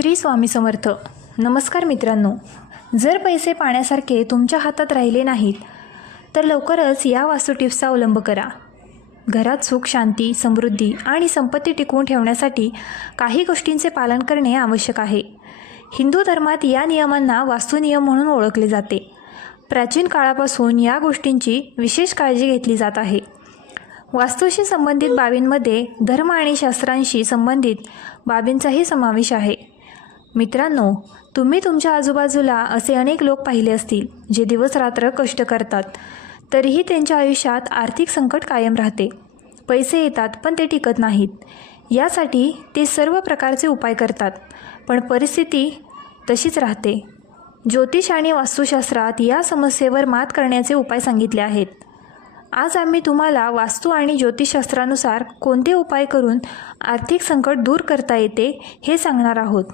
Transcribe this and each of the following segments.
श्री स्वामी समर्थ. नमस्कार मित्रांनो. जर पैसे पाण्यासारखे तुमच्या हातात राहिले नाहीत तर लवकरच या वास्तू टिप्सचा अवलंब करा. घरात सुख शांती समृद्धी आणि संपत्ती टिकवून ठेवण्यासाठी काही गोष्टींचे पालन करणे आवश्यक आहे. हिंदू धर्मात या नियमांना वास्तुनियम म्हणून ओळखले जाते. प्राचीन काळापासून या गोष्टींची विशेष काळजी घेतली जात आहे. वास्तूशी संबंधित बाबींमध्ये धर्म आणि शास्त्रांशी संबंधित बाबींचाही समावेश आहे. मित्रांनो तुम्ही तुमच्या आजूबाजूला असे अनेक लोक पाहिले असतील जे दिवस रात्र कष्ट करतात. तरीही त्यांच्या आयुष्यात आर्थिक संकट कायम राहते. पैसे येतात पण ते टिकत नाहीत. यासाठी ते सर्व प्रकारचे उपाय करतात पण परिस्थिती तशीच राहते. ज्योतिष आणि वास्तुशास्त्रात या समस्येवर मात करण्याचे उपाय सांगितले आहेत. आज आम्ही तुम्हाला वास्तू आणि ज्योतिषशास्त्रानुसार कोणते उपाय करून आर्थिक संकट दूर करता येते हे सांगणार आहोत.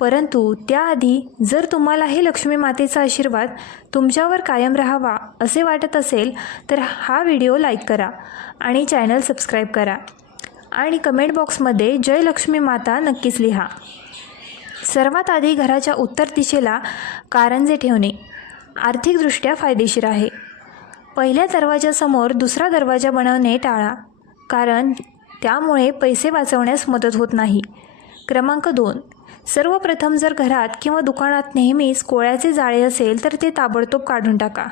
परंतु त्याआधी जर तुम्हाला हे लक्ष्मी मातेचा आशीर्वाद तुमच्यावर कायम राहावा असे वाटत असेल तर हा व्हिडिओ लाईक करा आणि चॅनल सबस्क्राईब करा. आणि कमेंट बॉक्समध्ये जय लक्ष्मी माता नक्कीच लिहा. सर्वात आधी घराच्या उत्तर दिशेला कारंजे ठेवणे आर्थिकदृष्ट्या फायदेशीर आहे. पहिल्या दरवाजासमोर दुसरा दरवाजा बनवणे टाळा कारण त्यामुळे पैसे वाचवण्यास मदत होत नाही. क्रमांक दोन. सर्वप्रथम जर घरात किंवा दुकानात नेहमीच कोळ्याचे जाळे असेल तर ते ताबडतोब काढून टाका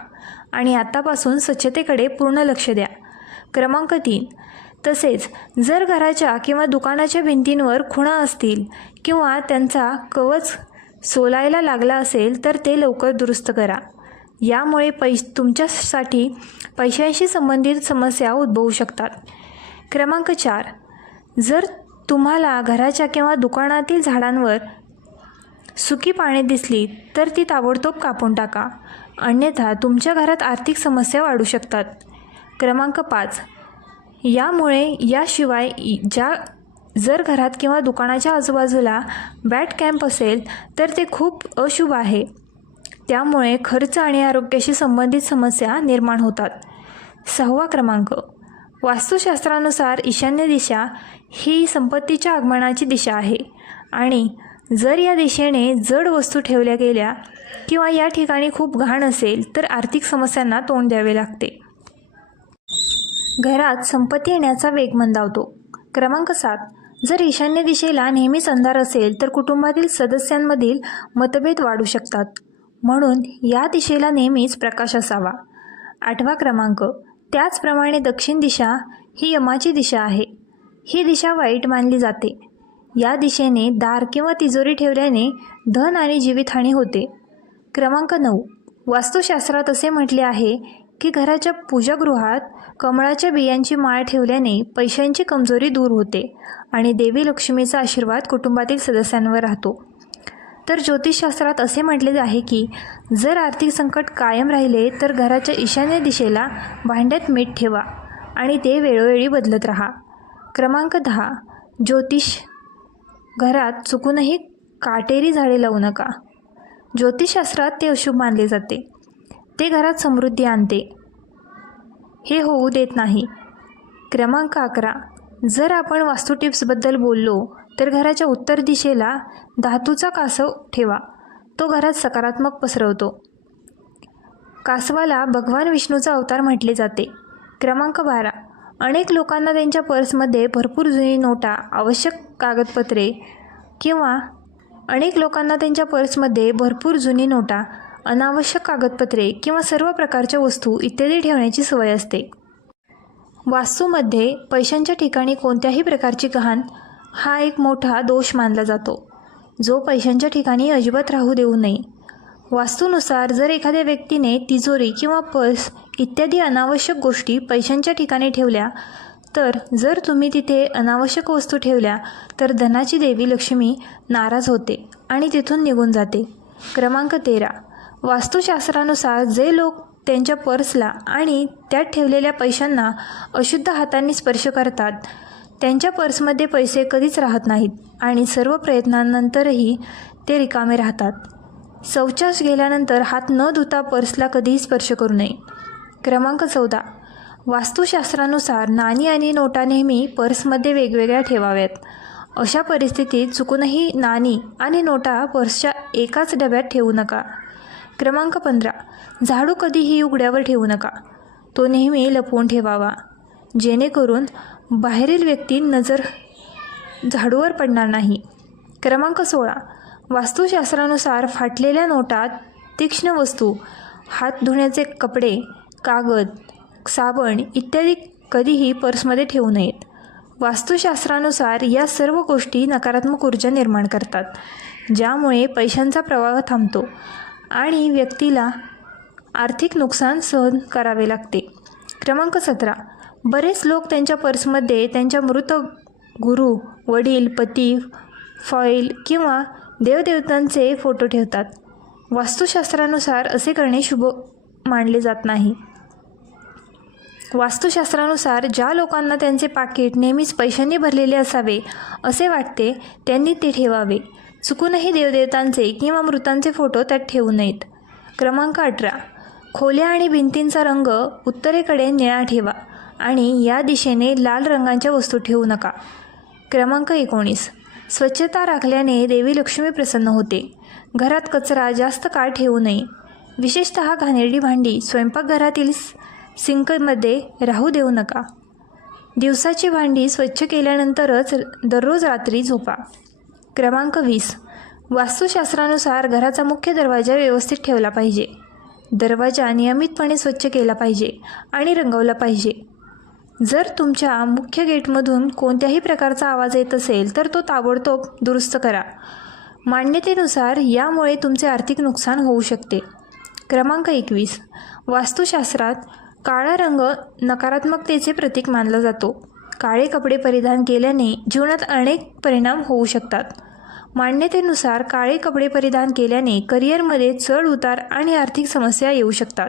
आणि आत्तापासून स्वच्छतेकडे पूर्ण लक्ष द्या. क्रमांक तीन. तसेच जर घराच्या किंवा दुकानाच्या भिंतींवर खुणा असतील किंवा त्यांचा कवच सोलायला लागला असेल तर ते लवकर दुरुस्त करा. यामुळे पै तुमच्यासाठी पैशांशी संबंधित समस्या उद्भवू शकतात. क्रमांक चार. जर तुम्हाला घराच्या किंवा दुकानातील झाडांवर सुकी पाने दिसली तर ती ताबडतोब कापून टाका. अन्यथा तुमच्या घरात आर्थिक समस्या वाढू शकतात. क्रमांक पाच. यामुळे याशिवाय ज्या जर घरात किंवा दुकानाच्या आजूबाजूला बॅट कॅम्प असेल तर ते खूप अशुभ आहे. त्यामुळे खर्च आणि आरोग्याशी संबंधित समस्या निर्माण होतात. सहावा क्रमांक. वास्तुशास्त्रानुसार ईशान्य दिशा ही संपत्तीच्या आगमनाची दिशा आहे. आणि जर या दिशेने जड वस्तू ठेवल्या गेल्या किंवा या ठिकाणी खूप घाण असेल तर आर्थिक समस्यांना तोंड द्यावे लागते. घरात संपत्ती येण्याचा वेग मंदावतो. क्रमांक सात. जर ईशान्य दिशेला नेहमीच अंधार असेल तर कुटुंबातील सदस्यांमधील मतभेद वाढू शकतात. म्हणून या दिशेला नेहमीच प्रकाश असावा. आठवा क्रमांक. त्याचप्रमाणे दक्षिण दिशा ही यमाची दिशा आहे. ही दिशा वाईट मानली जाते. या दिशेने दार किंवा तिजोरी ठेवल्याने धन आणि जीवितहानी होते. क्रमांक नऊ. वास्तुशास्त्रात असे म्हटले आहे की घराच्या पूजागृहात कमळाच्या बियांची माळ ठेवल्याने पैशांची कमजोरी दूर होते आणि देवी लक्ष्मीचा आशीर्वाद कुटुंबातील सदस्यांवर राहतो. तर ज्योतिषशास्त्रात असे म्हटले आहे की जर आर्थिक संकट कायम राहिले तर घराच्या ईशान्य दिशेला भांड्यात मीठ ठेवा आणि ते वेळोवेळी बदलत राहा. क्रमांक दहा. ज्योतिष घरात चुकूनही काटेरी झाडे लावू नका. ज्योतिषशास्त्रात ते अशुभ मानले जाते. ते घरात समृद्धी आणते. हे होऊ देत नाही. क्रमांक अकरा. जर आपण वास्तू टिप्सबद्दल बोललो तर घराच्या उत्तर दिशेला धातूचा कासव ठेवा. तो घरात सकारात्मक पसरवतो. कासवाला भगवान विष्णूचा अवतार म्हटले जाते. क्रमांक बारा. अनेक लोकांना त्यांच्या पर्समध्ये भरपूर जुनी नोटा आवश्यक कागदपत्रे किंवा अनेक लोकांना त्यांच्या पर्समध्ये भरपूर जुनी नोटा अनावश्यक कागदपत्रे किंवा सर्व प्रकारच्या वस्तू इत्यादी ठेवण्याची सवय असते. वास्तूमध्ये पैशांच्या ठिकाणी कोणत्याही प्रकारची गहाण हा एक मोठा दोष मानला जातो जो पैशांच्या ठिकाणी अजिबात राहू देऊ नये. वास्तूनुसार जर एखाद्या व्यक्तीने तिजोरी किंवा पर्स इत्यादी अनावश्यक गोष्टी पैशांच्या ठिकाणी ठेवल्या तर जर तुम्ही तिथे अनावश्यक वस्तू ठेवल्या तर धनाची देवी लक्ष्मी नाराज होते आणि तिथून निघून जाते. क्रमांक तेरा. वास्तुशास्त्रानुसार जे लोक त्यांच्या पर्सला आणि त्यात ठेवलेल्या पैशांना अशुद्ध हातांनी स्पर्श करतात त्यांच्या पर्समध्ये पैसे कधीच राहत नाहीत आणि सर्व प्रयत्नांनंतरही ते रिकामे राहतात. शौचास गेल्यानंतर हात न धुता पर्सला कधीही स्पर्श करू नये. क्रमांक चौदा. वास्तुशास्त्रानुसार नाणी आणि नोटा नेहमी पर्समध्ये वेगवेगळ्या ठेवाव्यात. अशा परिस्थितीत चुकूनही नाणी आणि नोटा पर्सच्या एकाच डब्यात ठेवू नका. क्रमांक पंधरा. झाडू कधीही उघड्यावर ठेवू नका. तो नेहमी लपवून ठेवावा. जेणेकरून बाहेरील व्यक्ती नजर झाडूवर पडणार नाही. क्रमांक सोळा. वास्तुशास्त्रानुसार फाटलेल्या नोटात तीक्ष्ण वस्तू हात धुण्याचे कपडे कागद साबण इत्यादी कधीही पर्समध्ये ठेवू नयेत. वास्तुशास्त्रानुसार या सर्व गोष्टी नकारात्मक ऊर्जा निर्माण करतात ज्यामुळे पैशांचा प्रवाह थांबतो आणि व्यक्तीला आर्थिक नुकसान सहन करावे लागते. क्रमांक सतरा. बरेच लोक त्यांच्या पर्समध्ये त्यांच्या मृत गुरु वडील पती फॉईल किंवा देवदेवतांचे फोटो ठेवतात. वास्तुशास्त्रानुसार असे करणे शुभ मानले जात नाही. वास्तुशास्त्रानुसार ज्या लोकांना त्यांचे पाकिट नेहमीच पैशांनी भरलेले असावे असे वाटते त्यांनी ते ठेवावे. चुकूनही देवदेवतांचे किंवा मृतांचे फोटो त्यात ठेवू नयेत. क्रमांक अठरा. खोल्या आणि भिंतींचा रंग उत्तरेकडे निळा ठेवा आणि या दिशेने लाल रंगांच्या वस्तू ठेवू नका. क्रमांक एकोणीस. स्वच्छता राखल्याने देवी लक्ष्मी प्रसन्न होते. घरात कचरा जास्त काळ ठेवू नये. विशेषतः घाणेरडी भांडी स्वयंपाकघरातील सिंकमध्ये राहू देऊ नका. दिवसाची भांडी स्वच्छ केल्यानंतरच दररोज रात्री झोपा. क्रमांक वीस. वास्तुशास्त्रानुसार घराचा मुख्य दरवाजा व्यवस्थित ठेवला पाहिजे. दरवाजा नियमितपणे स्वच्छ केला पाहिजे आणि रंगवला पाहिजे. जर तुमच्या मुख्य गेटमधून कोणत्याही प्रकारचा आवाज येत असेल तर तो ताबडतोब दुरुस्त करा. मान्यतेनुसार यामुळे तुमचे आर्थिक नुकसान होऊ शकते. क्रमांक एकवीस. वास्तुशास्त्रात काळा रंग नकारात्मकतेचे प्रतीक मानला जातो. काळे कपडे परिधान केल्याने जीवनात अनेक परिणाम होऊ शकतात. मान्यतेनुसार काळे कपडे परिधान केल्याने करिअरमध्ये चढ उतार आणि आर्थिक समस्या येऊ शकतात.